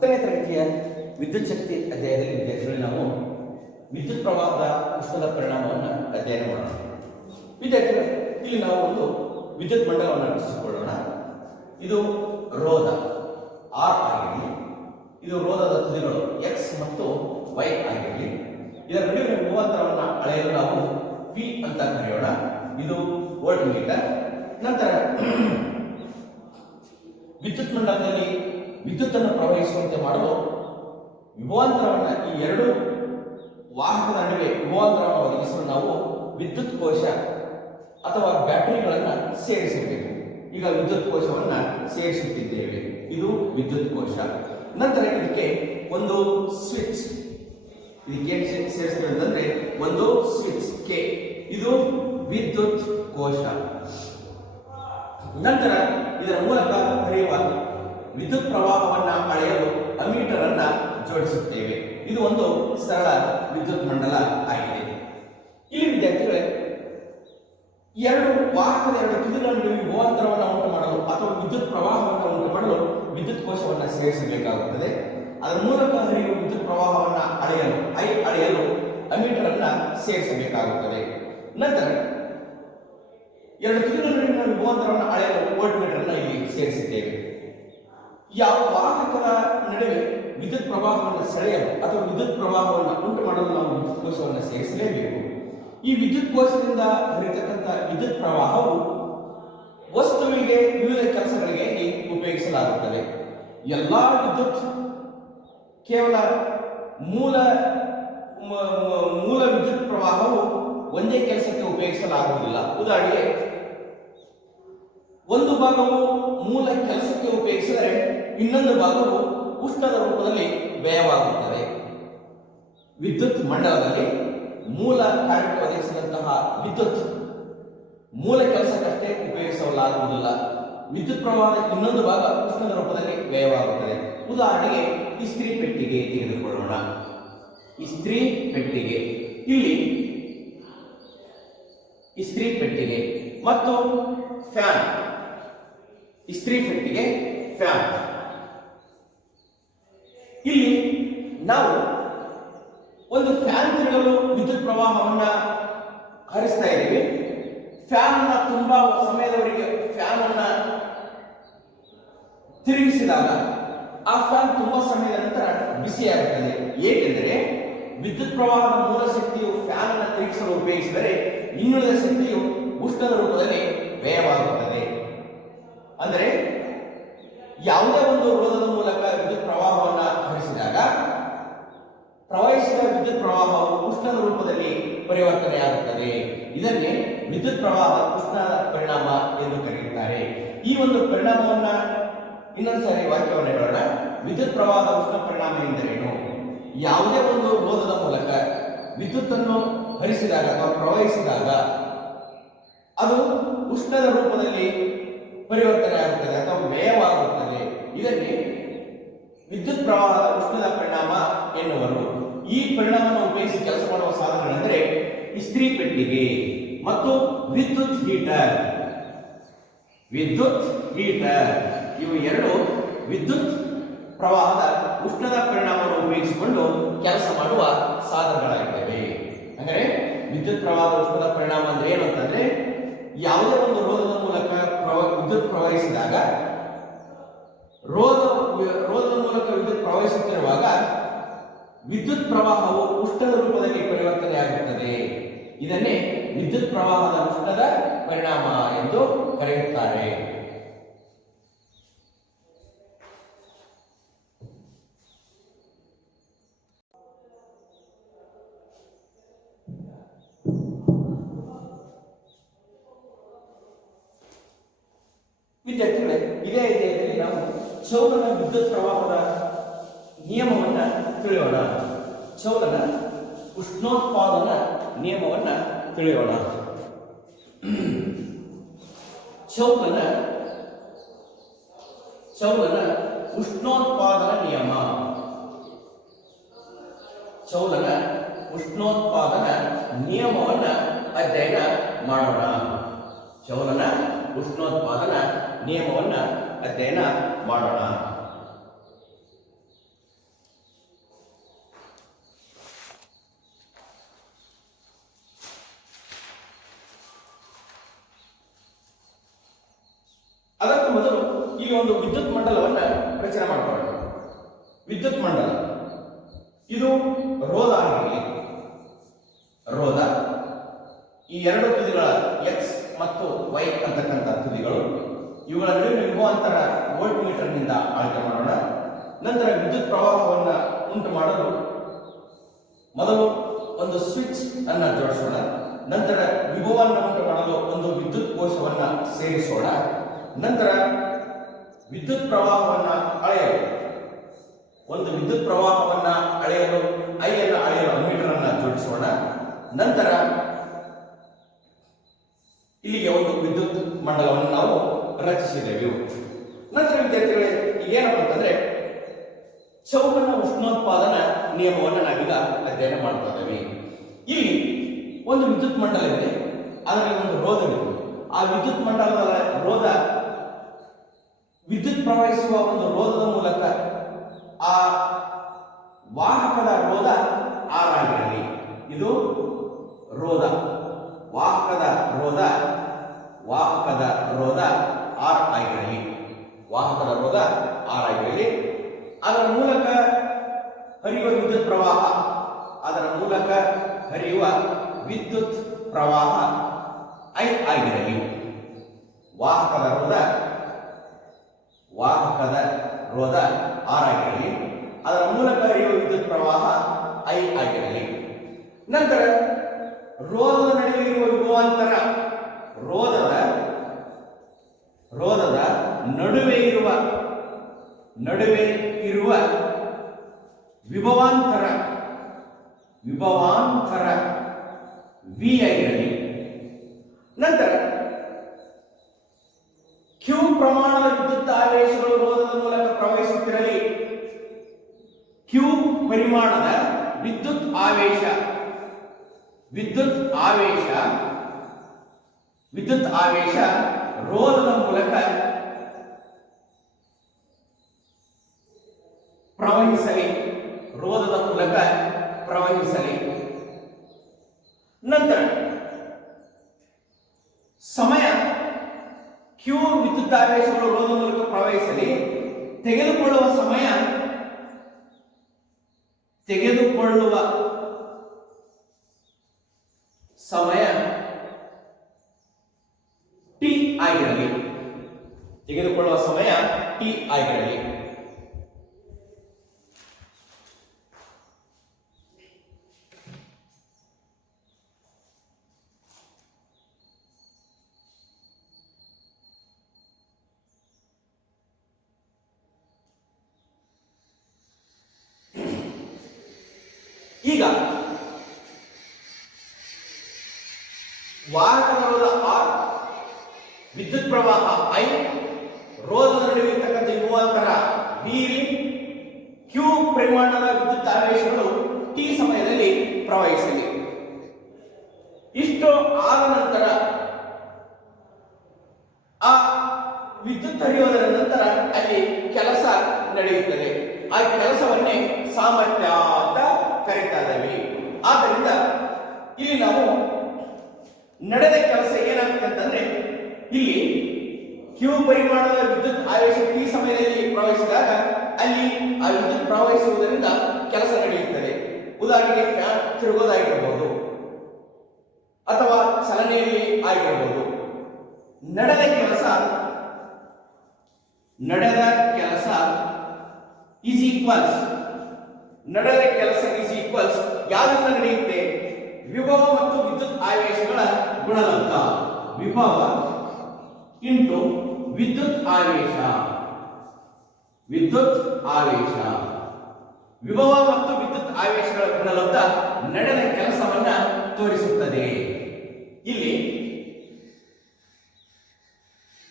10ನೇ ತರಗತಿಯ ವಿದ್ಯುತ್ ಶಕ್ತಿ ಅಧ್ಯಾಯದಲ್ಲಿ ವಿದ್ಯಾರ್ಥಿಗಳು ನಾವು ವಿದ್ಯುತ್ ಪ್ರವಾಹದ ಉಷ್ಣದ ಪರಿಣಾಮವನ್ನು ಅಧ್ಯಯನ ಮಾಡೋಣ. ವಿದ್ಯಾರ್ಥಿಗಳು, ಇಲ್ಲಿ ನಾವು ಒಂದು ವಿದ್ಯುತ್ ಮಂಡಲವನ್ನು ರಚಿಸಿಕೊಳ್ಳೋಣ. ಇದು ರೋಧ ಆರ್ ಆಗಿರಲಿ, ಇದು ರೋಧದ ತುದಿಗಳು ಎಕ್ಸ್ ಮತ್ತು ವೈ ಆಗಿರಲಿ. ಇದರ ನಡುವಿನ ವಿಭವಾಂತರವನ್ನು ಅಳೆಯಲು ನಾವು ವಿ ಅಂತ ಕರೆಯೋಣ. ಇದು ವೋಲ್ಟ್ ಮೀಟರ್. ನಂತರ ವಿದ್ಯುತ್ ಮಂಡಲದಲ್ಲಿ ವಿದ್ಯುತ್ತನ್ನು ಪ್ರವಹಿಸುವಂತೆ ಮಾಡಲು ವಿಭವಾಂತರವನ್ನು, ಈ ಎರಡು ವಾಹಕದ ನಡುವೆ ವಿಭವಾಂತರವನ್ನು ಒದಗಿಸಲು ನಾವು ವಿದ್ಯುತ್ ಕೋಶ ಅಥವಾ ಬ್ಯಾಟರಿಗಳನ್ನು ಸೇರಿಸಬೇಕು. ಈಗ ವಿದ್ಯುತ್ ಕೋಶವನ್ನು ಸೇರಿಸುತ್ತಿದ್ದೇವೆ. ಇದು ವಿದ್ಯುತ್ ಕೋಶ. ನಂತರ ಇದಕ್ಕೆ ಒಂದು ಸ್ವಿಚ್, ಇದಕ್ಕೆ ಸೇರಿಸ್ತೇವೆ ಅಂತಂದ್ರೆ ಒಂದು ಸ್ವಿಚ್ ಕೆ, ಇದು ವಿದ್ಯುತ್ ಕೋಶ. ನಂತರ ಇದರ ಮೂಲಕ ಹರಿಯುವ ವಿದ್ಯುತ್ ಪ್ರವಾಹವನ್ನು ಅಳೆಯಲು ಅಮೀಟರ್ ಅನ್ನ ಜೋಡಿಸುತ್ತೇವೆ. ಇದು ಒಂದು ಸರಳ ವಿದ್ಯುತ್ ಮಂಡಲ ಆಗಿದೆ. ಇಲ್ಲಿ ವಿದ್ಯಾರ್ಥಿಗಳೇ, ಎರಡು ವಾಹಕದ ಎರಡು ತುದಿಗಳ ನಡುವೆ ವಿಭವಾಂತರವನ್ನು ಉಂಟು ಮಾಡಲು ಅಥವಾ ವಿದ್ಯುತ್ ಪ್ರವಾಹವನ್ನು ಉಂಟು ಮಾಡಲು ವಿದ್ಯುತ್ ಕೋಶವನ್ನು ಸೇರಿಸಬೇಕಾಗುತ್ತದೆ. ಅದರ ಮೂಲಕ ಹರಿಯುವ ವಿದ್ಯುತ್ ಪ್ರವಾಹವನ್ನು ಅಳೆಯಲು ಅಮೀಟರ್ ಅನ್ನ ಸೇರಿಸಬೇಕಾಗುತ್ತದೆ. ನಂತರ ಎರಡು ತುದಿಗಳ ನಡುವಿನ ವಿಭವಾಂತರವನ್ನು ಅಳೆಯಲು ವೋಲ್ಟ್ ಮೀಟರ್ ಅನ್ನು ಇಲ್ಲಿ ಸೇರಿಸಿದ್ದೇವೆ. ಯಾವ ವಾಹಕದ ನಡುವೆ ವಿದ್ಯುತ್ ಪ್ರವಾಹವನ್ನು ಸೆಳೆಯಲು ಅಥವಾ ವಿದ್ಯುತ್ ಪ್ರವಾಹವನ್ನು ಉಂಟು ಮಾಡಲು ನಾವು ವಿದ್ಯುತ್ ಕೋಶವನ್ನು ಸೇರಿಸಲೇಬೇಕು. ಈ ವಿದ್ಯುತ್ ಕೋಶದಿಂದ ಹರಿತಕ್ಕಂಥ ವಿದ್ಯುತ್ ಪ್ರವಾಹವು ವಸ್ತುವಿಗೆ ವಿವಿಧ ಕೆಲಸಗಳಿಗೆ ಉಪಯೋಗಿಸಲಾಗುತ್ತದೆ. ಎಲ್ಲಾ ವಿದ್ಯುತ್ ಕೇವಲ ಮೂಲ ವಿದ್ಯುತ್ ಪ್ರವಾಹವು ಒಂದೇ ಕೆಲಸಕ್ಕೆ ಉಪಯೋಗಿಸಲಾಗುವುದಿಲ್ಲ. ಉದಾಹರಣೆಗೆ, ಒಂದು ಭಾಗವು ಮೂಲ ಕೆಲಸಕ್ಕೆ ಉಪಯೋಗಿಸಿದರೆ ಇನ್ನೊಂದು ಭಾಗವು ಉಷ್ಣದ ರೂಪದಲ್ಲಿ ವ್ಯಯವಾಗುತ್ತದೆ. ವಿದ್ಯುತ್ ಮಂಡಲದಲ್ಲಿ ಮೂಲ ಕಾರ್ಯಕ್ಕೆ ಒದಗಿಸಿದಂತಹ ವಿದ್ಯುತ್ ಮೂಲ ಕೆಲಸಕ್ಕಷ್ಟೇ ಉಪಯೋಗಿಸಲಾಗುವುದಿಲ್ಲ. ವಿದ್ಯುತ್ ಪ್ರವಾಹದ ಇನ್ನೊಂದು ಭಾಗ ಉಷ್ಣದ ರೂಪದಲ್ಲಿ ವ್ಯಯವಾಗುತ್ತದೆ. ಉದಾಹರಣೆಗೆ, ಇಸ್ತ್ರಿ ಪೆಟ್ಟಿಗೆ ತೆಗೆದುಕೊಳ್ಳೋಣ. ಇಸ್ತ್ರಿ ಪೆಟ್ಟಿಗೆ, ಇಲ್ಲಿ ಇಸ್ತ್ರಿ ಪೆಟ್ಟಿಗೆ ಮತ್ತು ಫ್ಯಾನ್, ಇಸ್ತ್ರಿ ಪೆಟ್ಟಿಗೆ, ಫ್ಯಾನ್. ಇಲ್ಲಿ ನಾವು ಒಂದು ಫ್ಯಾನ್ ತಿರುಗಲು ವಿದ್ಯುತ್ ಪ್ರವಾಹವನ್ನ ಹರಿಸ್ತಾ ಇದ್ದೀವಿ. ಫ್ಯಾನ್ ಅನ್ನ ತುಂಬಾ ಸಮಯದವರೆಗೆ ಫ್ಯಾನ್ ಅನ್ನ ತಿರುಗಿಸಿದಾಗ ಆ ಫ್ಯಾನ್ ತುಂಬಾ ಸಮಯದ ನಂತರ ಬಿಸಿಯಾಗುತ್ತದೆ. ಏಕೆಂದರೆ ವಿದ್ಯುತ್ ಪ್ರವಾಹದ ಮೂಲ ಶಕ್ತಿಯು ಫ್ಯಾನ್ ಅನ್ನು ತಿರುಗಿಸಲು ಉಪಯೋಗಿಸಿದರೆ ಇನ್ನುಳಿದ ಶಕ್ತಿಯು ಉಷ್ಣದ ರೂಪದಲ್ಲಿ ವ್ಯಯವಾಗುತ್ತದೆ. ಅಂದರೆ ಯಾವುದೇ ಒಂದು ರೋಧದ ಮೂಲಕ ವಿದ್ಯುತ್ ಪ್ರವಾಹವನ್ನು ಹರಿಸಿದಾಗ ಪ್ರವಹಿಸಿದ ವಿದ್ಯುತ್ ಪ್ರವಾಹವು ಉಷ್ಣದ ರೂಪದಲ್ಲಿ ಪರಿವರ್ತನೆಯಾಗುತ್ತದೆ. ಇದನ್ನೇ ವಿದ್ಯುತ್ ಪ್ರವಾಹ ಉಷ್ಣದ ಪರಿಣಾಮ ಎಂದು ಕರೆಯುತ್ತಾರೆ. ಈ ಒಂದು ಪರಿಣಾಮವನ್ನ ಇನ್ನೊಂದ್ಸಾರಿ ವಾಕ್ಯವನ್ನು ಹೇಳೋಣ. ವಿದ್ಯುತ್ ಪ್ರವಾಹದ ಉಷ್ಣ ಪರಿಣಾಮ ಎಂದರೇನು? ಯಾವುದೇ ಒಂದು ರೋಧದ ಮೂಲಕ ವಿದ್ಯುತ್ತನ್ನು ಹರಿಸಿದಾಗ ಅಥವಾ ಪ್ರವಹಿಸಿದಾಗ ಅದು ಉಷ್ಣದ ರೂಪದಲ್ಲಿ ಪರಿವರ್ತನೆ ಆಗುತ್ತದೆ ಅಥವಾ ವ್ಯಯವಾಗುತ್ತದೆ. ಇದನ್ನೇ ವಿದ್ಯುತ್ ಪ್ರವಾಹದ ಉಷ್ಣದ ಪರಿಣಾಮ ಎನ್ನುವರು. ಈ ಪರಿಣಾಮವನ್ನು ಉಪಯೋಗಿಸಿ ಕೆಲಸ ಮಾಡುವ ಸಾಧನಗಳೆಂದರೆ ಇಸ್ತ್ರಿ ಪೆಟ್ಟಿಗೆ ಮತ್ತು ವಿದ್ಯುತ್ ಹೀಟರ್. ವಿದ್ಯುತ್ ಹೀಟರ್ ಇವು ಎರಡು ವಿದ್ಯುತ್ ಪ್ರವಾಹದ ಉಷ್ಣದ ಪರಿಣಾಮವನ್ನು ಉಪಯೋಗಿಸಿಕೊಂಡು ಕೆಲಸ ಮಾಡುವ ಸಾಧನಗಳಾಗಿವೆ. ಅಂದರೆ ವಿದ್ಯುತ್ ಪ್ರವಾಹದ ಉಷ್ಣದ ಪರಿಣಾಮ ಅಂದ್ರೆ ಏನು ಅಂತಂದ್ರೆ, ಯಾವುದೇ ಒಂದು ರೋಧದ ಮೂಲಕ ವಿದ್ಯುತ್ ಪ್ರವಹಿಸಿದಾಗ ರೋಧದ ಮೂಲಕ ವಿದ್ಯುತ್ ಪ್ರವಹಿಸುತ್ತಿರುವಾಗ ವಿದ್ಯುತ್ ಪ್ರವಾಹವು ಉಷ್ಣದ ರೂಪದಲ್ಲಿ ಪರಿವರ್ತನೆಯಾಗುತ್ತದೆ. ಇದನ್ನೇ ವಿದ್ಯುತ್ ಪ್ರವಾಹದ ಉಷ್ಣದ ಪರಿಣಾಮ ಎಂದು ಕರೆಯುತ್ತಾರೆ. ವಿದ್ಯಾರ್ಥಿಗಳೇ, ಇದೇ ರೀತಿಯಲ್ಲಿ ನಾವು ಚೌಲನ ವಿದ್ಯುತ್ ಪ್ರವಾಹದ ನಿಯಮವನ್ನ ತಿಳಿಯೋಣ. ಚೌಲನ ಉಷ್ಣೋತ್ಪಾದನ ನಿಯಮವನ್ನ ತಿಳಿಯೋಣ. ಚೌಲನ ಉಷ್ಣೋತ್ಪಾದನ ನಿಯಮ. ಚೌಲನ ಉಷ್ಣೋತ್ಪಾದನ ನಿಯಮವನ್ನ ಅಧ್ಯಯನ ಮಾಡೋಣ. ಚೌಲನ ಉಷ್ಣೋತ್ಪಾದನ ನಿಯಮವನ್ನ ಅಧ್ಯಯನ ಮಾಡೋಣ. ಇಲ್ಲಿ ಒಂದು ವಿದ್ಯುತ್ ಮಂಡಲವನ್ನ ರಚನೆ ಮಾಡ್ಕೊಳ್ಳೋಣ. ವಿದ್ಯುತ್ ಮಂಡಲ ಇದು ರೋಧ ಆಗಿರಲಿ. ರೋಧ ಈ ಎರಡು ತುದಿಗಳ ಎಕ್ಸ್ ಮತ್ತು ವೈ ಅಂತಕ್ಕಂಥ ತುದಿಗಳು, ಇವುಗಳ ನಡುವಿನ ವಿಭವಾಂತರ ವೋಲ್ಟ್ ಮೀಟರ್ ನಿಂದ ಅಳತೆ ಮಾಡೋಣ. ನಂತರ ವಿದ್ಯುತ್ ಪ್ರವಾಹವನ್ನು ಉಂಟು ಮಾಡಲು ಮೊದಲು ಒಂದು ಸ್ವಿಚ್ ಅನ್ನ ಜೋಡಿಸೋಣ. ನಂತರ ವಿಭವವನ್ನು ಉಂಟು ಮಾಡಲು ಒಂದು ವಿದ್ಯುತ್ ಕೋಶವನ್ನ ಸೇರಿಸೋಣ. ನಂತರ ವಿದ್ಯುತ್ ಪ್ರವಾಹವನ್ನ ಅಳೆಯಲು ಒಂದು ವಿದ್ಯುತ್ ಪ್ರವಾಹವನ್ನ ಅಳೆಯಲು ಐ ಅನ್ನು ಅಳೆಯಲು ಅಮ್ಮೀಟರ್ ಅನ್ನ ಜೋಡಿಸೋಣ. ನಂತರ ಇಲ್ಲಿಗೆ ಒಂದು ವಿದ್ಯುತ್ ಮಂಡಲವನ್ನು ನಾವು ರಚಿಸಿದೆವು. ನಂತರ ವಿದ್ಯಾರ್ಥಿಗಳೇ ಏನಪ್ಪ ಅಂತಂದ್ರೆ ಚೌಕನ ಉಷ್ಣೋತ್ಪಾದನಾ ನಿಯಮವನ್ನು ನಾವೀಗ ಅಧ್ಯಯನ ಮಾಡ್ತಾ ಇದ್ದೇವೆ. ಇಲ್ಲಿ ಒಂದು ವಿದ್ಯುತ್ ಮಂಡಲವಿದೆ, ಅದರಲ್ಲಿ ಒಂದು ರೋಧವಿದೆ. ಆ ವಿದ್ಯುತ್ ಮಂಡಲದ ರೋಧ ವಿದ್ಯುತ್ ಪ್ರವಹಿಸುವ ಒಂದು ರೋಧದ ಮೂಲಕ ಆ ವಾಹಕದ ರೋಧ ಆರ್ ಆಗಿರಲಿ. ಇದು ರೋಧ, ವಾಹಕದ ರೋಧ ಆರ್ ಆಗಿರಲಿ. ವಾಹಕದ ರೋಧ ಆರ್ ಆಗಿರಲಿ. ಅದರ ಮೂಲಕ ಹರಿಯುವ ವಿದ್ಯುತ್ ಪ್ರವಾಹ ಐ ಆಗಿರಲಿ. ವಾಹಕದ ರೋಧ ಆರ್ ಆಗಿರಲಿ. ಅದರ ಮೂಲಕ ಹರಿಯುವ ವಿದ್ಯುತ್ ಪ್ರವಾಹ ಐ ಆಗಿರಲಿ. ನಂತರ ರೋಧದ ನಡುವೆ ಇರುವ ವಿಭವಾಂತರ, ರೋಧದ ನಡುವೆ ಇರುವ ವಿಭವಾಂತರ ವಿ ಆಗಿರಲಿ. ನಂತರ ಕ್ಯೂ ಪ್ರಮಾಣದ ವಿದ್ಯುತ್ ಆವೇಶಗಳು ರೋಧದ ಮೂಲಕ ಪ್ರವಹಿಸುತ್ತಿರಲಿ. ಕ್ಯೂ ಪರಿಮಾಣದ ವಿದ್ಯುತ್ ಆವೇಶ ರೋಧದ ಮೂಲಕ ಪ್ರವಹಿಸಲಿ. ನಂತರ ಸಮಯ, ಕ್ಯೂ ವಿದ್ಯುತ್ ಆವೇಶಗಳು ರೋಧದ ಮೂಲಕ ಪ್ರವಹಿಸಲಿ. ತೆಗೆದುಕೊಳ್ಳುವ ಸಮಯ ಟಿ ಆಗಿರಲಿ. ಈಗ ವಾಹಕದ ರೋಧ ಆರ್, ವಿದ್ಯುತ್ ಪ್ರವಾಹ ಐ, ರೋಧದ ನಡುವೆ ಇರತಕ್ಕಂಥ ವಿಭವಾಂತರ ವಿ, ಕ್ಯೂ ಪರಿಮಾಣದ ವಿದ್ಯುತ್ ಆವೇಶಗಳು ಟಿ ಸಮಯದಲ್ಲಿ ಪ್ರವಹಿಸಲಿ. ಇಷ್ಟು ಆದ ನಂತರ ಆ ವಿದ್ಯುತ್ ಹರಿಯೋದರ ನಂತರ ಅಲ್ಲಿ ಕೆಲಸ ನಡೆಯುತ್ತದೆ. ಆ ಕೆಲಸವನ್ನೇ ಸಾಮರ್ಥ್ಯ ಅಂತ ಕರೀತಾ ಇದ್ದೇವೆ. ಆದ್ದರಿಂದ ಇಲ್ಲಿ ನಾವು ನಡೆದ ಕೆಲಸ ಏನಾಗುತ್ತೆ ಅಂತಂದ್ರೆ, ಇಲ್ಲಿ ಕ್ಯೂ ಪರಿಮಾಣದ ವಿದ್ಯುತ್ ಆವೇಶ ಟಿ ಸಮಯದಲ್ಲಿ ಪ್ರವಹಿಸಿದಾಗ ಅಲ್ಲಿ ಆ ವಿದ್ಯುತ್ ಪ್ರವಹಿಸುವುದರಿಂದ ಕೆಲಸ ನಡೆಯುತ್ತದೆ. ಉದಾಹರಣೆಗೆ ಫ್ಯಾನ್ ತಿರುಗೋದಾಗಿರಬಹುದು ಅಥವಾ ಚಲನೆಯಲ್ಲಿ ಆಗಿರಬಹುದು. ನಡೆದ ಕೆಲಸ ಈಸ್ ಈಕ್ವಲ್ಸ್ ಯಾವುದರಿಂದ ನಡೆಯುತ್ತೆ? ವಿಭವ ಮತ್ತು ವಿದ್ಯುತ್ ಆವೇಶಗಳ ಗುಣಲಬ್ಧ. ವಿಭವ ಇಂಟು ವಿದ್ಯುತ್ ಆವೇಶ. ವಿಭವ ಮತ್ತು ವಿದ್ಯುತ್ ಆವೇಶಗಳ ಗುಣಲಬ್ಧ ನಡೆದ ಕೆಲಸವನ್ನ ತೋರಿಸುತ್ತದೆ. ಇಲ್ಲಿ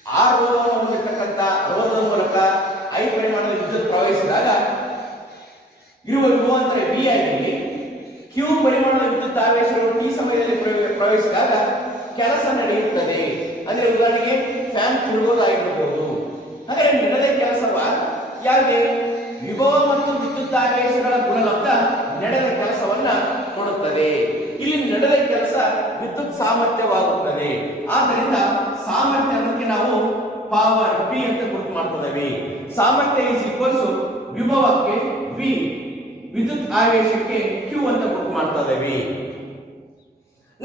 ಆ ರೋಧವನ್ನು ಹೊಂದಿರತಕ್ಕಂಥ ರೋಧದ ಮೂಲಕ ಐ ಪರಿಮಾಣದ ವಿದ್ಯುತ್ ಪ್ರವಹಿಸಿದಾಗ ಇರುವ ವಿಭವಾಂತರ ವಿ ಆಗಿರಲಿ, ಕ್ಯೂ ಪರಿಮಾಣದ ವಿದ್ಯುತ್ ಆವೇಶಗಳು ಟಿ ಸಮಯದಲ್ಲಿ ಪ್ರವಹಿಸಿದಾಗ ಕೆಲಸ ನಡೆಯುತ್ತದೆ. ಅಂದ್ರೆ ಉದಾಹರಣೆಗೆ ಫ್ಯಾನ್ ತಿರುಗೋದಾಗಿರಬಹುದು. ಹಾಗೆ ನಡೆದ ಕೆಲಸವ ಯಾವುದೇ ವಿಭವ ಮತ್ತು ವಿದ್ಯುತ್ ಆವೇಶಗಳ ಗುಣಲಬ್ಧ ನಡೆದ ಕೆಲಸವನ್ನ ಕೊಡುತ್ತದೆ. ಇಲ್ಲಿ ನಡೆದ ಕೆಲಸ ವಿದ್ಯುತ್ ಸಾಮರ್ಥ್ಯವಾಗುತ್ತದೆ. ಆದ್ದರಿಂದ ಸಾಮರ್ಥ್ಯ ಅನ್ನೋದಕ್ಕೆ ನಾವು ಪವರ್ ಪಿ ಅಂತ ಗುರುತು ಮಾಡ್ತಾ ಇದ್ದೇವೆ. ಸಾಮರ್ಥ್ಯ ಇಸ್ ಈಕ್ವಲ್ಸ್ ವಿಭವಕ್ಕೆ ವಿ, ವಿದ್ಯುತ್ ಆವೇಶಕ್ಕೆ ಕ್ಯೂ ಅಂತ ಗುರುತು ಮಾಡ್ತಾ ಇದ್ದೇವೆ.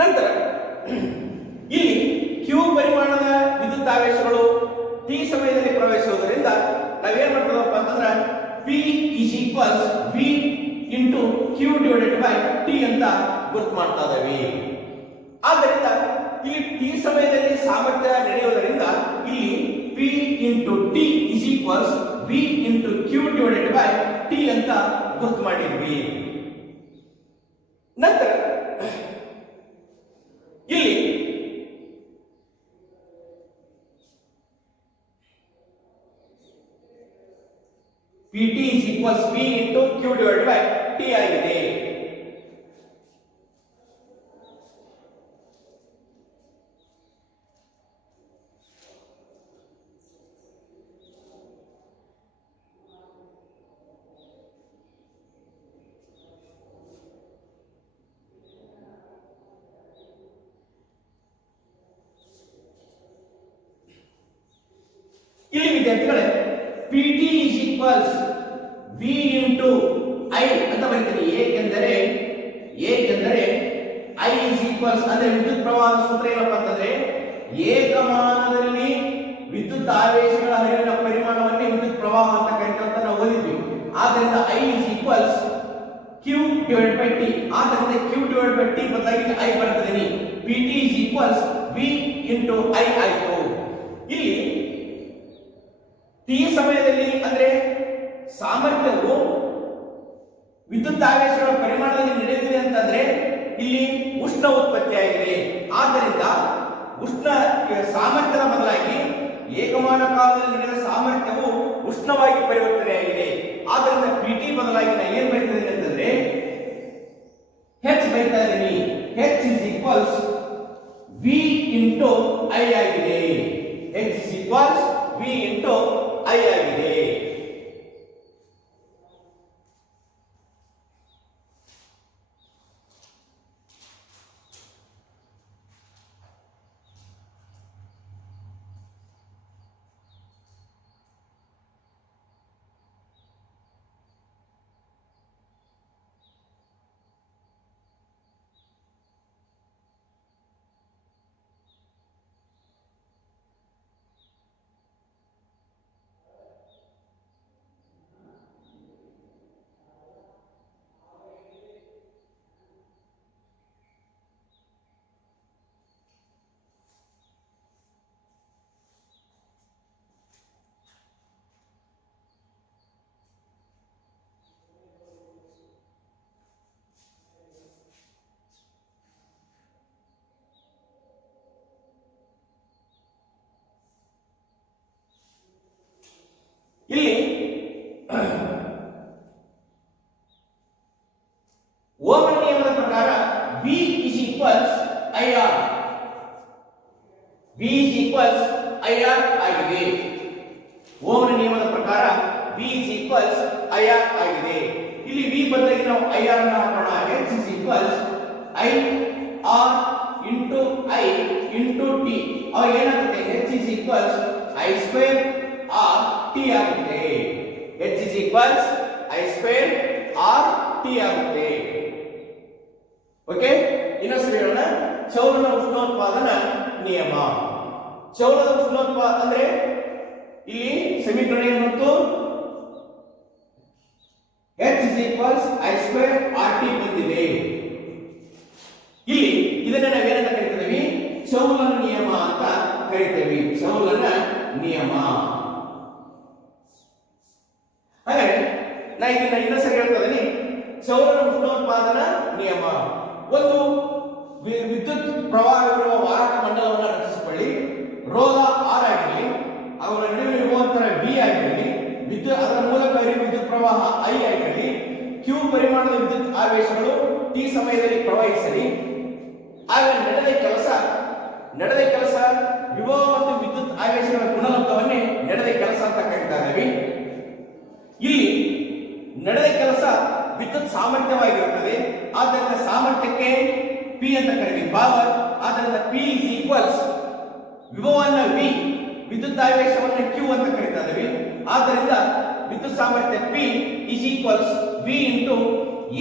ನಂತರ ಇಲ್ಲಿ ಕ್ಯೂ ಪರಿಮಾಣದ ವಿದ್ಯುತ್ ಆವೇಶಗಳು ಟಿ ಸಮಯದಲ್ಲಿ ಪ್ರವಹಿಸುವುದರಿಂದ ನಾವೇನ್ ಮಾಡ್ತೀವಪ್ಪ ಅಂತಂದ್ರೆ P is equals V into Q divided by T ಅಂತ ಗುರುತು ಮಾಡ್ತಾ ಇದ್ದೇವೆ. ಆದ್ದರಿಂದ ಈ ಟಿ ಸಮಯದಲ್ಲಿ ಸಾಮರ್ಥ್ಯ ನಡೆಯುವುದರಿಂದ ಇಲ್ಲಿ P into T is equals V into Q divided by T ಅಂತ ಗುರುತು ಮಾಡಿದ್ವಿ. ನಂತರ ಇಲ್ಲಿ Pt is equals V into Q divided by T ಆಗಿದೆ. ಇಲ್ಲಿ ವಿದ್ಯಾರ್ಥಿಗಳೇ Pt is equals V into I ಅಂತ ಬರೀತೀವಿ. ಏಕೆಂದರೆ I is equals ಅಂದ್ರೆ ವಿದ್ಯುತ್ ಪ್ರವಾಹದ ಸೂತ್ರ ಏನಪ್ಪಾ ಅಂತಂದ್ರೆ ಏಕಮಾನದಲ್ಲಿ ವಿದ್ಯುತ್ ಆವೇಶಗಳ ಹರಿವಿನ ಪರಿಮಾಣವನ್ನೇ ವಿದ್ಯುತ್ ಪ್ರವಾಹ ಅಂತ ಕರೀತಾರೆ ನಾವು ಓದಿದ್ವಿ. ಆದ್ದರಿಂದ I is equals Q divided by T. ಆದ್ದರಿಂದ Q divided by T ಬದಲಾಗಿ I ಬರ್ತದೆ. Pt is equals V into I ಆಯ್ತು. ಇಲ್ಲಿ ಟಿ ಸಮಯದಲ್ಲಿ ಅಂದ್ರೆ ಸಾಮರ್ಥ್ಯವು ವಿದ್ಯುತ್ ಆವೇಶಗಳ ಪರಿಮಾಣದಲ್ಲಿ ನಡೆದಿದೆ ಅಂತಂದ್ರೆ ಇಲ್ಲಿ ಉಷ್ಣ ಉತ್ಪತ್ತಿಯಾಗಿದೆ. ಆದ್ದರಿಂದ ಉಷ್ಣ ಸಾಮರ್ಥ್ಯದ ಬದಲಾಗಿ ಏಕಮಾನ ಕಾಲದಲ್ಲಿ ನಡೆದ ಸಾಮರ್ಥ್ಯವು ಉಷ್ಣವಾಗಿ ಪರಿವರ್ತನೆಯಾಗಿದೆ. ಆದ್ದರಿಂದ ಪಿಟಿ ಬದಲಾಗಿ ನಾನು ಏನ್ ಬರೀತಾ ಇದ್ದೀನಿ ಅಂತಂದ್ರೆ ಹೆಚ್ ಬರೀತಾ ಇದ್ದೀನಿ. H is equals V into I ಆಗಿದೆ. H is equals V into I ಆಗಿದೆ. ಇಲ್ಲಿ ಓಮನ ನಿಯಮದ ಪ್ರಕಾರ V is equals IR. V is equals IR ಆಗಿದೆ. ಓಮನ ನಿಯಮದ ಪ್ರಕಾರ V is equals IR ಆಗಿದೆ. ಇಲ್ಲಿ V ಬದಲಾಗಿ ನಾವು IR ಅನ್ನು ಹಾಕೋಣ. H is equals IR into I into T. ಅವಾಗ ಏನಾಗುತ್ತೆ? H is equals I square R T ಆಗುತ್ತೆ. H is equals I square R T ಆಗುತ್ತೆ. ಓಕೆ, ಇನ್ನೊಂದ್ಸರಿ ಹೇಳೋಣ. ಚೌಲನ ಉಷ್ಣೋತ್ಪಾದನ ನಿಯಮ. ಚೌಲದ ಉಷ್ಣೋತ್ಪಾದನ ಅಂದ್ರೆ ಇಲ್ಲಿ ಸಮೀಕರಣ ಏನು ಬಂತು? H is equals I square RT ಬಂದಿದೆ. ಇಲ್ಲಿ ಇದನ್ನ ನಾವೇನಂತ ಕರಿತೀವಿ? ಚೌಲನ ನಿಯಮ ಅಂತ ಕರಿತೀವಿ. ಚೌಲನ ನಿಯಮ. ಹಾಗಾದ್ರೆ ನಾ ಇದನ್ನ ಇನ್ನೊಂದ್ಸರಿ ಹೇಳ್ತಾ ಇದ್ದೀನಿ. ಚೌಲನ ಉಷ್ಣೋತ್ಪಾದನ ನಿಯಮ. ಒಂದು ವಿದ್ಯುತ್ ಪ್ರವಾಹವಿರುವ ವಾಹಕ ಮಂಡಲವನ್ನು ರಚಿಸಿಕೊಳ್ಳಿ. ರೋಧ ಆರ್ ಆಗಿರಲಿ, ಅವುಗಳ ನಡುವೆ ಇರುವಂತಹ ವಿ ಆಗಿರಲಿ, ಅದರ ಮೂಲಕ ಹರಿಯುವ ವಿದ್ಯುತ್ ಪ್ರವಾಹ ಐ ಆಗಿರಲಿ, ಕ್ಯೂ ಪರಿಮಾಣದ ವಿದ್ಯುತ್ ಆವೇಶಗಳು ಟಿ ಸಮಯದಲ್ಲಿ ಪ್ರವಹಿಸಲಿ. ಆಗ ನಡೆದ ಕೆಲಸ ವಿಭವ ಮತ್ತು ವಿದ್ಯುತ್ ಆವೇಶಗಳ ಗುಣಲಬ್ಧವನ್ನೇ ನಡೆದ ಕೆಲಸ ಅಂತ ಕರೀತಾ ಇದ್ದೀವಿ. ಇಲ್ಲಿ ನಡೆದ ಕೆಲಸ ವಿದ್ಯುತ್ ಸಾಮರ್ಥ್ಯವಾಗಿರುತ್ತದೆ. ಆದ್ದರಿಂದ ಸಾಮರ್ಥ್ಯಕ್ಕೆ ಪಿ ಅಂತ ಕರೀತೀವಿ, ಪವರ್. ಆದ್ದರಿಂದ ಪಿ ಇಸ್ ಈಕ್ವಲ್ಸ್ ವಿಭವವನ್ನ ವಿ, ವಿದ್ಯುದಾವೇಶವನ್ನು Q ಅಂತ ಕರೀತಾ ಇದ್ದೀವಿ. ಆದ್ದರಿಂದ ವಿದ್ಯುತ್ ಸಾಮರ್ಥ್ಯ P is equals V into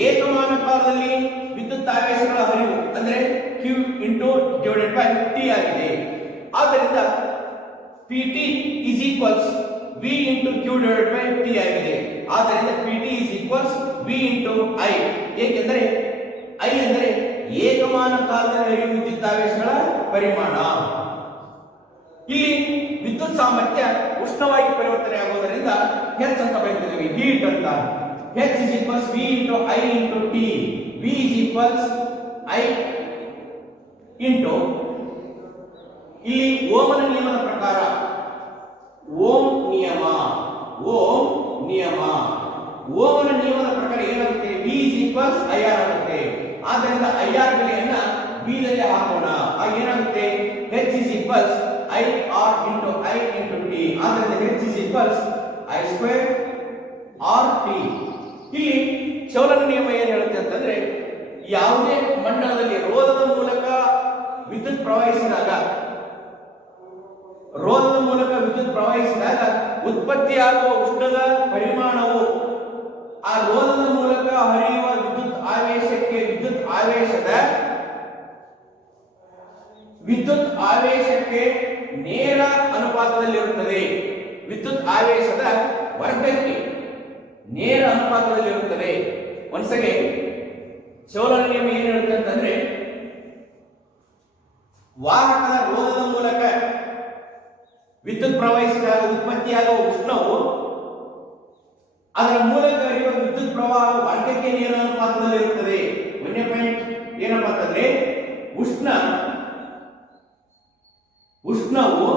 ಏಕಮಾನ ಕಾಲದಲ್ಲಿ ವಿದ್ಯುತ್ ಆವೇಶಗಳ ಹರಿವು ಅಂದ್ರೆ Q into divided by T ಆಗಿದೆ. ಆದ್ದರಿಂದ PT is equals V into Q divided by T ಆಗಿದೆ. ಆದ್ದರಿಂದ PT is equals V into I. ಏಕೆಂದರೆ I ಅಂದರೆ ಏಕಮಾನ ಕಾಲದಲ್ಲಿ ಹರಿಯುವ ವಿದ್ಯುತ್ ಆವೇಶಗಳ ಪರಿಮಾಣ. ಇಲ್ಲಿ ವಿದ್ಯುತ್ ಸಾಮರ್ಥ್ಯ ಉಷ್ಣವಾಗಿ ಪರಿವರ್ತನೆ ಆಗುವುದರಿಂದ H ಅಂತ ಬರೆಯುತ್ತೇವೆ, ಹೀಟ್ ಅಂತ. H is equals V into I into T. V is equals I into ಇಲ್ಲಿ ಓಮನ ನಿಯಮದ ಪ್ರಕಾರ ಓಮನ ನಿಯಮದ ಪ್ರಕಾರ ಏನಾಗುತ್ತೆ? V is equals IR ಆಗುತ್ತೆ. ಆದ್ದರಿಂದ IR ಬೆಲೆಯನ್ನ V ದಲ್ಲಿ ಹಾಕೋಣ. ಆಗ ಏನಾಗುತ್ತೆ? H is equals IR into I into T. ಆದ್ದರಿಂದ H is equals I square RT. ಇಲ್ಲಿ ಚೌಲನ ನಿಯಮ ಏನು ಹೇಳುತ್ತೆ ಅಂತಂದ್ರೆ, ಯಾವುದೇ ಮಂಡಲದಲ್ಲಿ ರೋಧದ ಮೂಲಕ ವಿದ್ಯುತ್ ಪ್ರವಹಿಸಿದಾಗ ಉತ್ಪತ್ತಿಯಾಗುವ ಉಷ್ಣದ ಪರಿಮಾಣವು ಆ ರೋಧದ ಮೂಲಕ ಹರಿಯುವ ವಿದ್ಯುತ್ ಆವೇಶಕ್ಕೆ ನೇರ ಅನುಪಾತದಲ್ಲಿರುತ್ತದೆ. ವಿದ್ಯುತ್ ಆವೇಶದ ವರ್ಗಕ್ಕೆ ನೇರ ಅನುಪಾತದಲ್ಲಿರುತ್ತದೆ. ಒಂದ್ಸಗೆ ಚೌಲನ ನಿಯಮ ಏನು ಹೇಳುತ್ತೆ ಅಂತಂದ್ರೆ, ವಾಹಕದ ರೋಧದ ಮೂಲಕ ವಿದ್ಯುತ್ ಪ್ರವಹಿಸಿದಾಗ ಉತ್ಪತ್ತಿಯಾಗುವ ಉಷ್ಣವು ಅದರ ಮೂಲಕ ಹರಿಯುವ ವಿದ್ಯುತ್ ಪ್ರವಾಹ ವರ್ಗಕ್ಕೆ ನೇರ ಅನುಪಾತದಲ್ಲಿರುತ್ತದೆ. ಒಂದನೇ ಪಾಯಿಂಟ್ ಏನಪ್ಪಾ ಅಂತಂದ್ರೆ, ಉಷ್ಣವು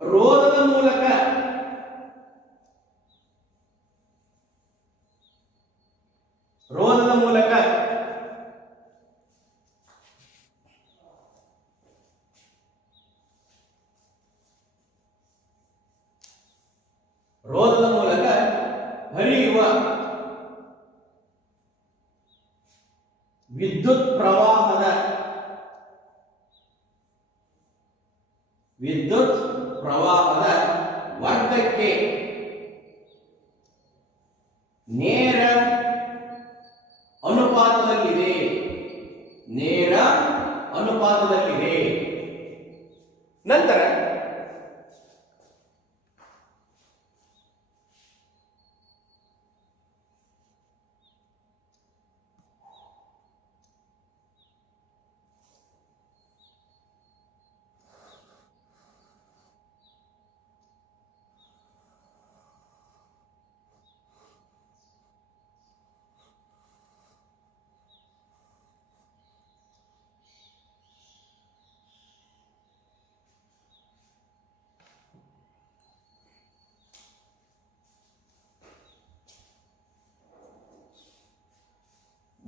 ರೋಧದ ಮೂಲಕ ಹರಿಯುವ ವಿದ್ಯುತ್ ಪ್ರವಾಹದ ವರ್ಗಕ್ಕೆ ನೇರ ಅನುಪಾತದಲ್ಲಿದೆ. ನಂತರ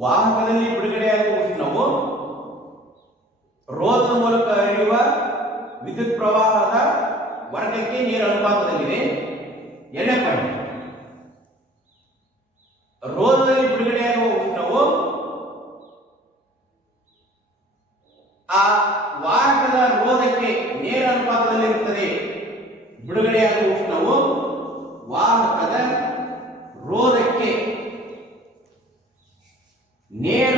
ವಾಹಕದಲ್ಲಿ ಬಿಡುಗಡೆಯಾಗುವ ಉಷ್ಣವು ರೋಧದ ಮೂಲಕ ಹರಿಯುವ ವಿದ್ಯುತ್ ಪ್ರವಾಹದ ವರ್ಗಕ್ಕೆ ನೇರ ಅನುಪಾತದಲ್ಲಿದೆ. ಎರಡನೇ ಪಾಯಿಂಟ್, ರೋಧದಲ್ಲಿ ಬಿಡುಗಡೆಯಾಗುವ ಉಷ್ಣವು ಆ ವಾಹಕದ ರೋಧಕ್ಕೆ ನೇರ ಅನುಪಾತದಲ್ಲಿರುತ್ತದೆ. ಬಿಡುಗಡೆಯಾಗುವ ಉಷ್ಣವು ವಾಹಕದ ರೋಧಕ್ಕೆ ನೇರ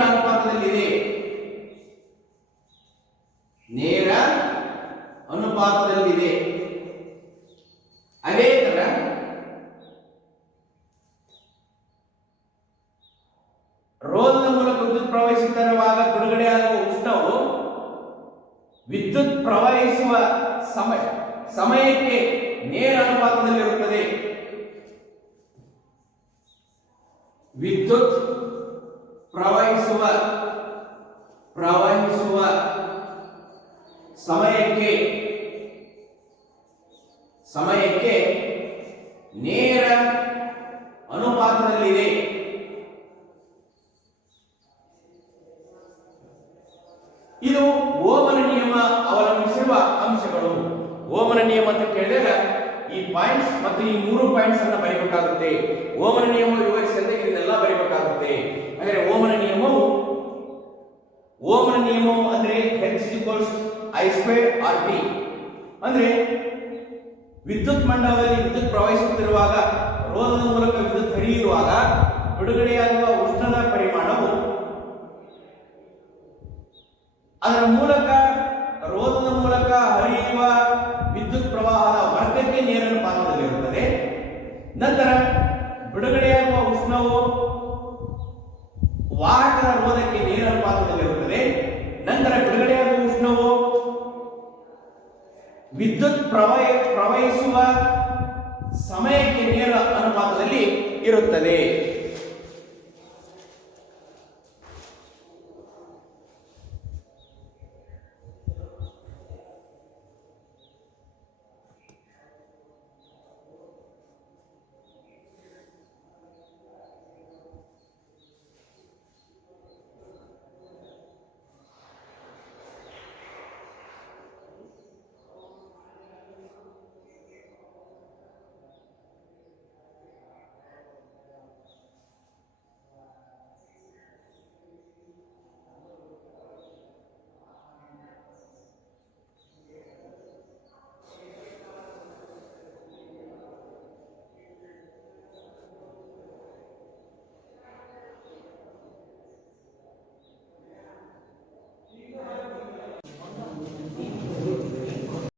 ಅನುಪಾತದಲ್ಲಿದೆ. ಅದೇ ತರ ರೋಧದ ಮೂಲಕ ವಿದ್ಯುತ್ ಪ್ರವಹಿಸುತ್ತಿರುವಾಗ ಬಿಡುಗಡೆಯಾಗುವ ಉಷ್ಣವು ವಿದ್ಯುತ್ ಪ್ರವಹಿಸುವ ಸಮಯಕ್ಕೆ ನೇರ ಅನುಪಾತದಲ್ಲಿರುತ್ತದೆ. ವಿದ್ಯುತ್ ಪ್ರವಹಿಸುವ ಸಮಯಕ್ಕೆ ನೇರ ಅನುಪಾತದಲ್ಲಿದೆ. ಇದು ಓಮನ ನಿಯಮ ಅವಲಂಬಿಸಿರುವ ಅಂಶಗಳು. ಓಮನ ನಿಯಮ ಅಂತ ಕೇಳಿದಾಗ ಈ ಪಾಯಿಂಟ್ಸ್ ಮತ್ತು ಈ 3 ಪಾಯಿಂಟ್ಸ್ ಅನ್ನು ಬರೆಯಬೇಕಾಗುತ್ತೆ. ಓಮನ ನಿಯಮ ವಿವರಿಸಿದಂತೆ ಇದನ್ನೆಲ್ಲ ಬರೆಯಬೇಕಾಗುತ್ತೆ. ಹಾಗಾದರೆ ಓಮನ I²RT. ಅಂದ್ರೆ ವಿದ್ಯುತ್ ಮಂಡಲದಲ್ಲಿ ವಿದ್ಯುತ್ ಪ್ರವಹಿಸುತ್ತಿರುವಾಗ, ರೋಧದ ಮೂಲಕ ವಿದ್ಯುತ್ ಹರಿಯುವಾಗ ಬಿಡುಗಡೆಯಾಗುವ ಉಷ್ಣದ ಪರಿಮಾಣವು ಅದರ ಮೂಲಕ ರೋಧದ ಮೂಲಕ ಹರಿಯುವ ವಿದ್ಯುತ್ ಪ್ರವಾಹದ ವರ್ಗಕ್ಕೆ ನೇರ ಅನುಪಾತದಲ್ಲಿರುತ್ತದೆ. ನಂತರ ಬಿಡುಗಡೆಯಾಗುವ ಉಷ್ಣವು ವಾಹಕದ ರೋಧಕ್ಕೆ ನೇರ ಅನುಪಾತದಲ್ಲಿರುತ್ತದೆ. ನಂತರ ಬಿಡುಗಡೆಯಾಗುವ ಉಷ್ಣವು ವಿದ್ಯುತ್ ಪ್ರವಹಿಸುವ ಸಮಯಕ್ಕೆ ನೇರ ಅನುಪಾತದಲ್ಲಿ ಇರುತ್ತದೆ.